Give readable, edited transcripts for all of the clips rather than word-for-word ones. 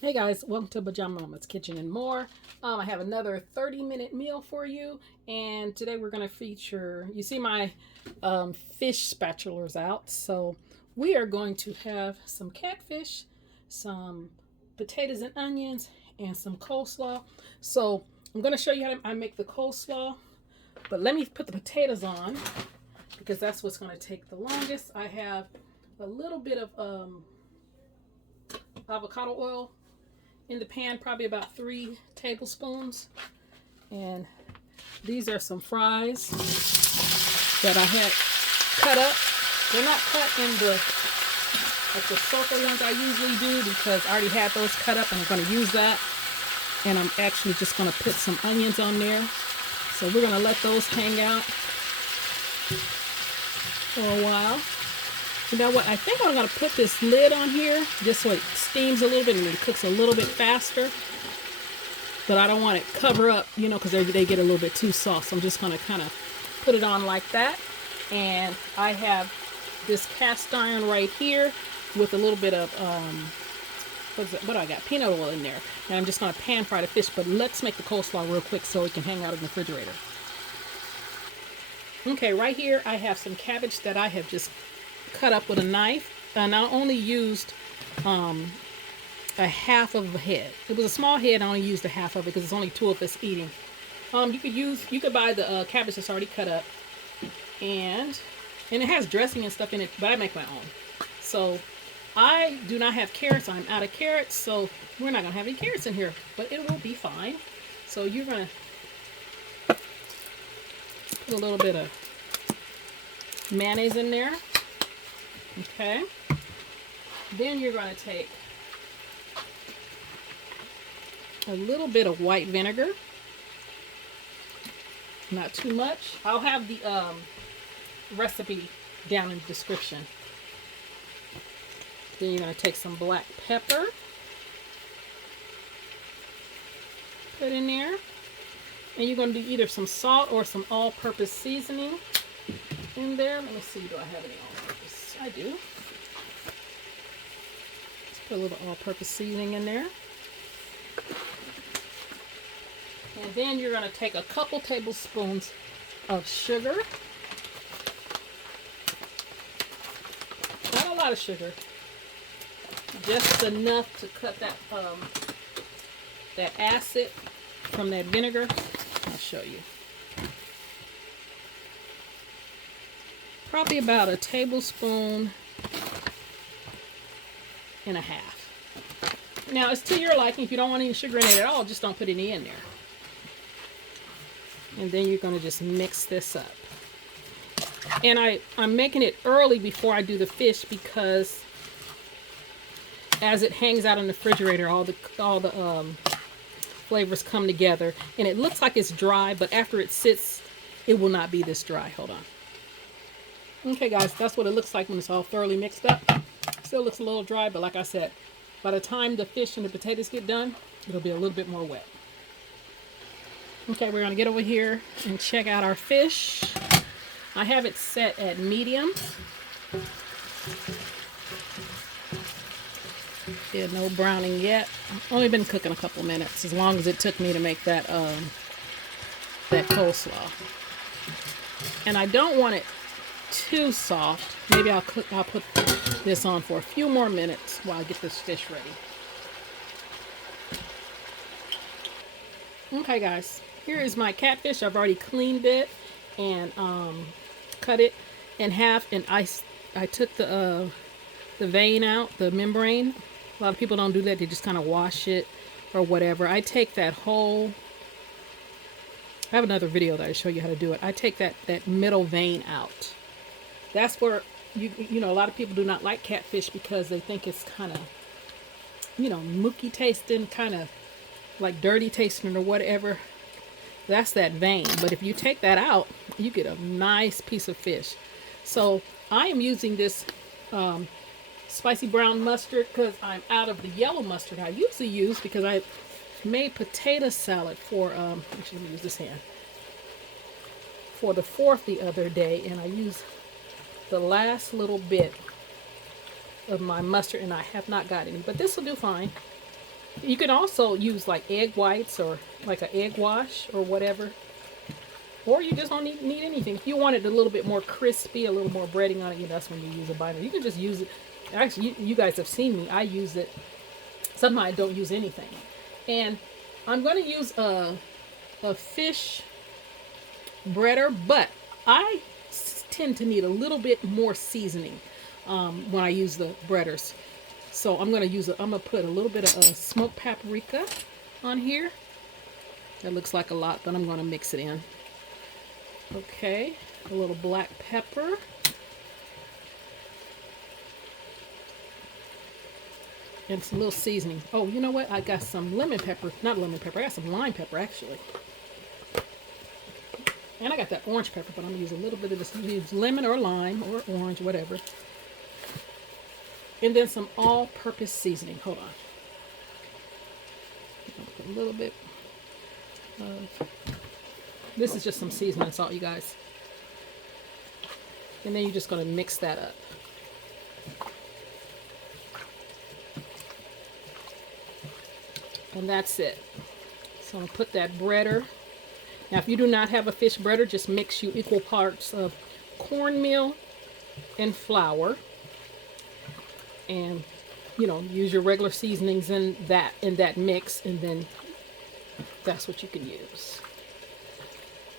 Hey guys, welcome to Pajama Mama's Kitchen and More. I have another 30-minute meal for you, and today we're going to feature, you see my fish spatulas out, so we are going to have some catfish, some potatoes and onions, and some coleslaw. So I'm going to show you how I make the coleslaw, but let me put the potatoes on because that's what's going to take the longest. I have a little bit of avocado oil in the pan, probably about 3 tablespoons. And these are some fries that I had cut up. They're not cut in the circle ones I usually do because I already had those cut up and I'm going to use that. And I'm actually just going to put some onions on there. So we're going to let those hang out for a while. You know what? I think I'm going to put this lid on here just so it steams a little bit and it cooks a little bit faster. But I don't want it cover up, you know, because they get a little bit too soft. So I'm just going to kind of put it on like that. And I have this cast iron right here with a little bit of, what do I got? Peanut oil in there. And I'm just going to pan fry the fish. But let's make the coleslaw real quick so it can hang out in the refrigerator. Okay, right here I have some cabbage that I have just cut up with a knife, and I only used a half of a head. It was a small head. I only used a half of it because it's only 2 of us eating. You could buy the cabbage that's already cut up, and it has dressing and stuff in it, but I make my own. So I do not have carrots. I'm out of carrots, so we're not gonna have any carrots in here, but it will be fine. So you're gonna put a little bit of mayonnaise in there. Okay, then you're going to take a little bit of white vinegar, not too much. I'll have the recipe down in the description. Then you're going to take some black pepper, put in there, and you're going to do either some salt or some all-purpose seasoning in there. Let me see, do I have any all-purpose? I do. Let's put a little all-purpose seasoning in there. And then you're going to take a couple tablespoons of sugar. Not a lot of sugar. Just enough to cut that acid from that vinegar. I'll show you. Probably about a tablespoon and a half. Now, it's to your liking. If you don't want any sugar in it at all, just don't put any in there. And then you're going to just mix this up. And I'm making it early before I do the fish because as it hangs out in the refrigerator, all the flavors come together. And it looks like it's dry, but after it sits, it will not be this dry. Hold on. Okay guys, that's what it looks like when it's all thoroughly mixed up. Still looks a little dry, but like I said, by the time the fish and the potatoes get done, it'll be a little bit more wet. Okay, we're going to get over here and check out our fish. I have it set at medium. Yeah, no browning yet. I've only been cooking a couple minutes, as long as it took me to make that coleslaw. And I don't want it too soft. Maybe I'll put this on for a few more minutes while I get this fish ready. Okay guys, here is my catfish. I've already cleaned it and cut it in half, and I took the vein out, the membrane. A lot of people don't do that. They just kind of wash it or whatever. I take that whole, I have another video that I show you how to do it. I take that middle vein out. That's where, you know, a lot of people do not like catfish because they think it's kind of, you know, mooky tasting, kind of like dirty tasting or whatever. That's that vein. But if you take that out, you get a nice piece of fish. So I am using this spicy brown mustard because I'm out of the yellow mustard I usually use, because I made potato salad for, actually let me use this hand, for the 4th the other day, and I used the last little bit of my mustard, and I have not got any, but this will do fine. You can also use like egg whites or like an egg wash or whatever. Or you just don't need anything. If you want it a little bit more crispy, a little more breading on it, that's when you use a binder. You can just use it. Actually, you guys have seen me. I use it. Sometimes I don't use anything. And I'm going to use a fish breader, but I tend to need a little bit more seasoning when I use the breaders. So I'm going to put a little bit of smoked paprika on here. That looks like a lot, but I'm going to mix it in. Okay, a little black pepper. And some little seasoning. Oh, you know what? I got some lemon pepper. Not lemon pepper. I got some lime pepper, actually. And I got that orange pepper, but I'm going to use a little bit of this. Use lemon or lime or orange, whatever. And then some all-purpose seasoning. Hold on. Put a little bit. This is just some seasoning salt, you guys. And then you're just going to mix that up. And that's it. So I'm going to put that breader. Now, if you do not have a fish breader, just mix you equal parts of cornmeal and flour. And, use your regular seasonings in that mix. And then that's what you can use.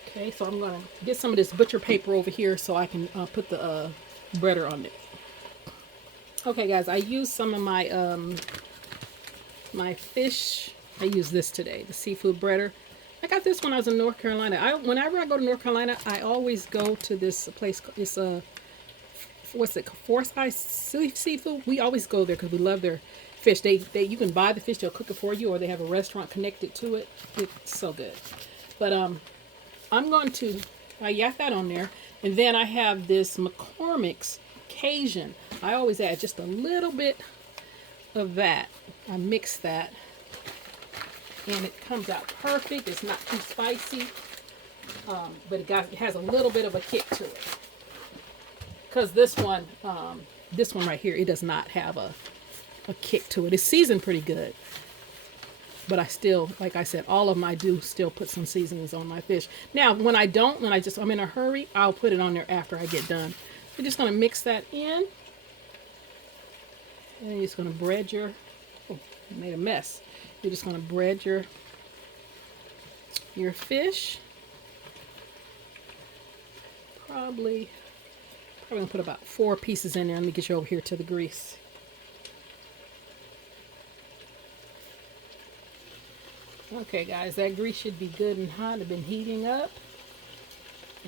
Okay, so I'm going to get some of this butcher paper over here so I can put the breader on it. Okay, guys, I used some of my my fish. I used this today, the seafood breader. I got this when I was in North Carolina. Whenever I go to North Carolina, I always go to this place. It's what's it? Forsyth Seafood. We always go there because we love their fish. You can buy the fish, they'll cook it for you, or they have a restaurant connected to it. It's so good. But I'm going to yak that on there. And then I have this McCormick's Cajun. I always add just a little bit of that. I mix that. And it comes out perfect. It's not too spicy. But it has a little bit of a kick to it. Because this one right here, it does not have a kick to it. It's seasoned pretty good. But I still, like I said, all of them I do still put some seasonings on my fish. Now, when I'm in a hurry, I'll put it on there after I get done. You're just going to mix that in. And you're just going to bread your, oh, you made a mess. You're just going to bread your fish. Probably going to put about 4 pieces in there. Let me get you over here to the grease. Okay, guys, that grease should be good and hot. It's been heating up.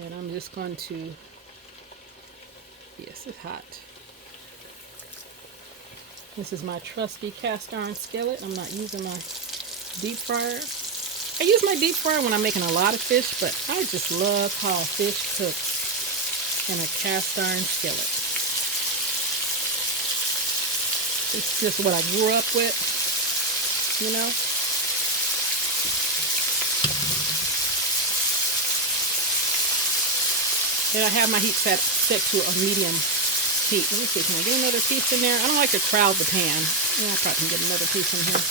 And I'm just going to, yes, it's hot. This is my trusty cast iron skillet. I'm not using my deep fryer. I use my deep fryer when I'm making a lot of fish, but I just love how fish cooks in a cast iron skillet. It's just what I grew up with, And I have my heat set to a medium heat. Let me see, can I get another piece in there? I don't like to crowd the pan. I probably can get another piece in here.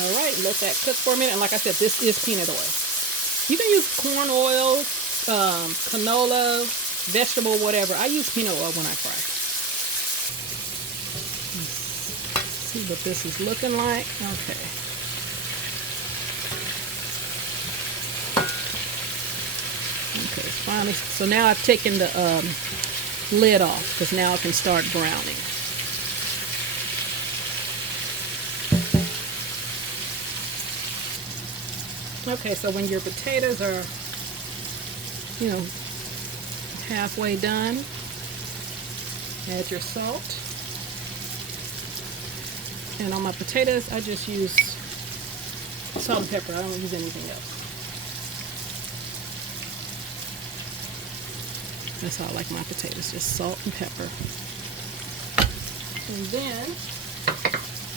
All right, let that cook for a minute. And like I said, this is peanut oil. You can use corn oil, canola, vegetable, whatever. I use peanut oil when I fry. See what this is looking like. Okay. Okay, finally. So now I've taken the lid off because now I can start browning. Okay, so when your potatoes are, halfway done, add your salt. And on my potatoes, I just use salt and pepper. I don't use anything else. That's how I like my potatoes, just salt and pepper. And then,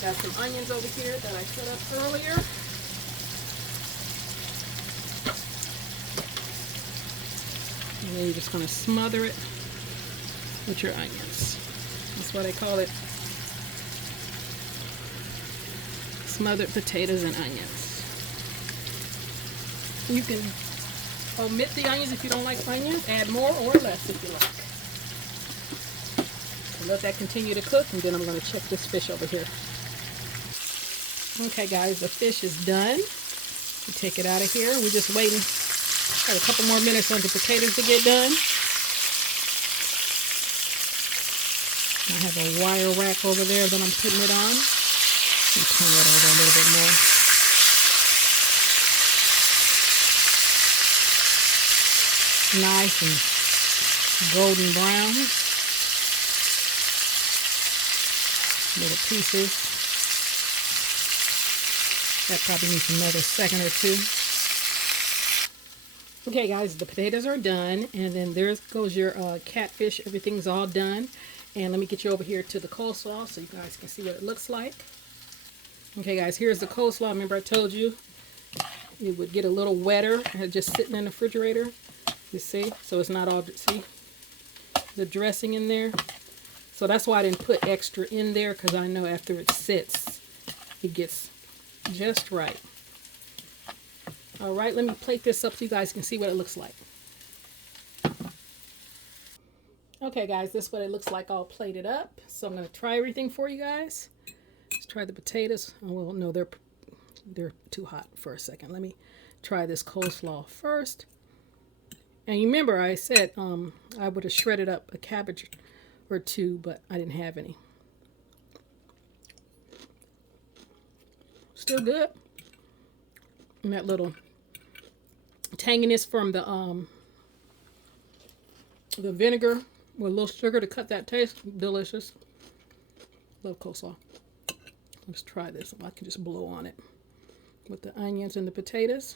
got some onions over here that I cut up earlier. And then you're just going to smother it with your onions. That's why they call it smothered potatoes and onions. You can omit the onions if you don't like onions. Add more or less if you like. So let that continue to cook, and then I'm going to check this fish over here. Okay guys, the fish is done. We take it out of here. We're just waiting. Got a couple more minutes on the potatoes to get done. I have a wire rack over there that I'm putting it on. Let me turn it over a little bit more. Nice and golden brown. Little pieces. That probably needs another second or two. Okay guys, the potatoes are done, and then there goes your catfish. Everything's all done. And let me get you over here to the coleslaw so you guys can see what it looks like. Okay guys, here's the coleslaw. Remember I told you it would get a little wetter just sitting in the refrigerator. You see? So it's not all, see the dressing in there? So that's why I didn't put extra in there, because I know after it sits, it gets just right. All right, let me plate this up so you guys can see what it looks like. Okay guys, this is what it looks like all plated up. So I'm going to try everything for you guys. Let's try the potatoes. Oh, well, no, they're too hot for a second. Let me try this coleslaw first. And you remember I said I would have shredded up a cabbage or two, but I didn't have any. Still good. And that little tanginess from the vinegar with a little sugar to cut that taste. Delicious. Love coleslaw. Let's try this. I can just blow on it with the onions and the potatoes.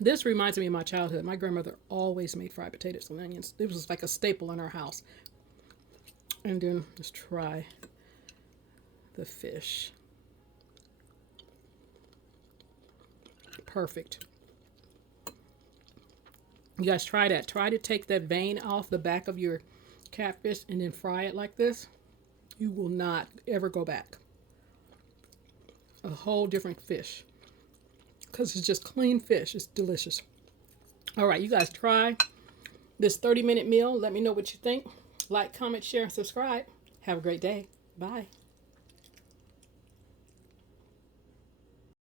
This reminds me of my childhood. My grandmother always made fried potatoes and onions. It was like a staple in our house. And then let's try the fish. Perfect. You guys try that. Try to take that vein off the back of your catfish and then fry it like this. You will not ever go back. A whole different fish. Because it's just clean fish. It's delicious. All right, you guys try this 30-minute meal. Let me know what you think. Like, comment, share, and subscribe. Have a great day. Bye.